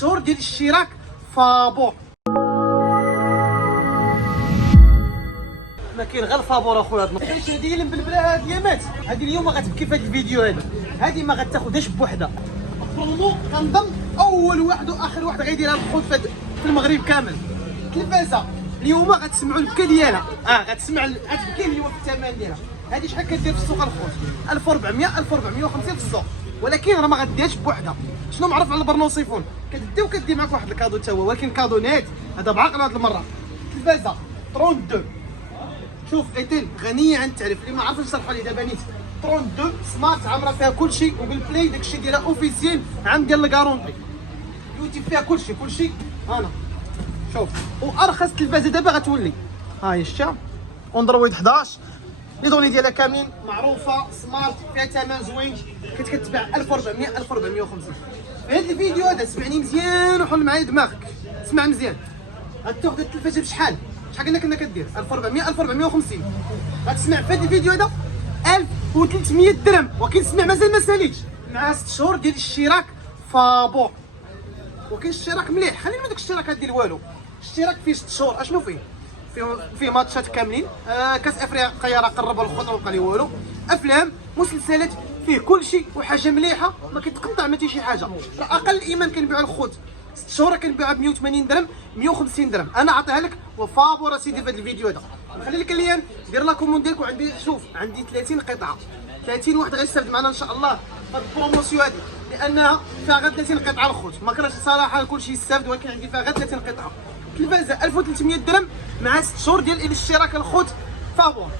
شهور ديال الاشتراك فابور. ما كاين غير فابور اخويا. هاد هذه اللي مبلبله هاد اليامات، هذه اليوم غتبكي في هاد الفيديو هذا. هذه ما غتاخذهاش بوحدها. برومو كنظن اول واحد واخر واحد غيديرها الخوت في المغرب كامل. تلفازه اليوم غتسمعوا البكا ديالها، غتبكي اليوم في الثمن ديالها. هذه شحال كدير في السوق الخوت؟ 1400 1450 في السوق، ولكن راه ما غديهاش بوحدها. شنو معروف على البرنو سيفون؟ كدي وكدي معك واحد الكادو تا هو، ولكن كادو نيت هذا بعقل هذه المره. تلفازه 32 شوف ايتل غنيه عن التعريف. اللي ما عرفش نشرحها ليه دابا نيت 32 سمارت عامره فيها كلشي، وبالبلاي داكشي ديالها اوفيسيال عام ديال الكارونتي. يوتيوب فيها كلشي انا شوف. وارخص تلفازه دابا غتولي ها هي شتا اندرويد 11. لي دوني ديالها كاملين معروفه، سمارت فيها ثمن زوين، كتباع 1400 1450. في هذا الفيديو هذا سمعني مزيان وحل معايا دماغك، اسمع مزيان. غتاخذ التلفازه بشحال؟ شحال قلنا كنا كدير 1400 1450. غتسمع في هذا الفيديو هذا 1300 درهم، وكنسمع مازال ما ساليتش مع 6 شهور ديال الاشتراك فابور. وكاين اشتراك مليح، خلينا من داك الاشتراك ديال والو. اشتراك فيه 6 شهور. اشنو فيه؟ فيه ماتشات كاملين، كاس افريقيا راه قربوا الخطوه وبقى لي والو، افلام، مسلسلات، فيه كلشي وحاجه مليحه ما كيتقطع ما حتى شي حاجه. راه اقل ايمان كنبيعوا الخوت 6 شهور كنبيعها ب 180 درهم 150 درهم. انا عطيها لك وفابور سيدي في هذا الفيديو هذا. نخلي لك اللين دير لا كوموند ديالك. وعندي شوف عندي 30 قطعه، 30 واحد غيستافد معنا ان شاء الله في البروموسيون هذه، لانها فيها غير 30 قطعه الخوت. ما كرهتش صراحه كلشي يستافد، ولكن عندي فيها غير 30 قطعه. تلفازه 1300 درهم مع 6 شهور ديال الاشتراك الخوت فابور.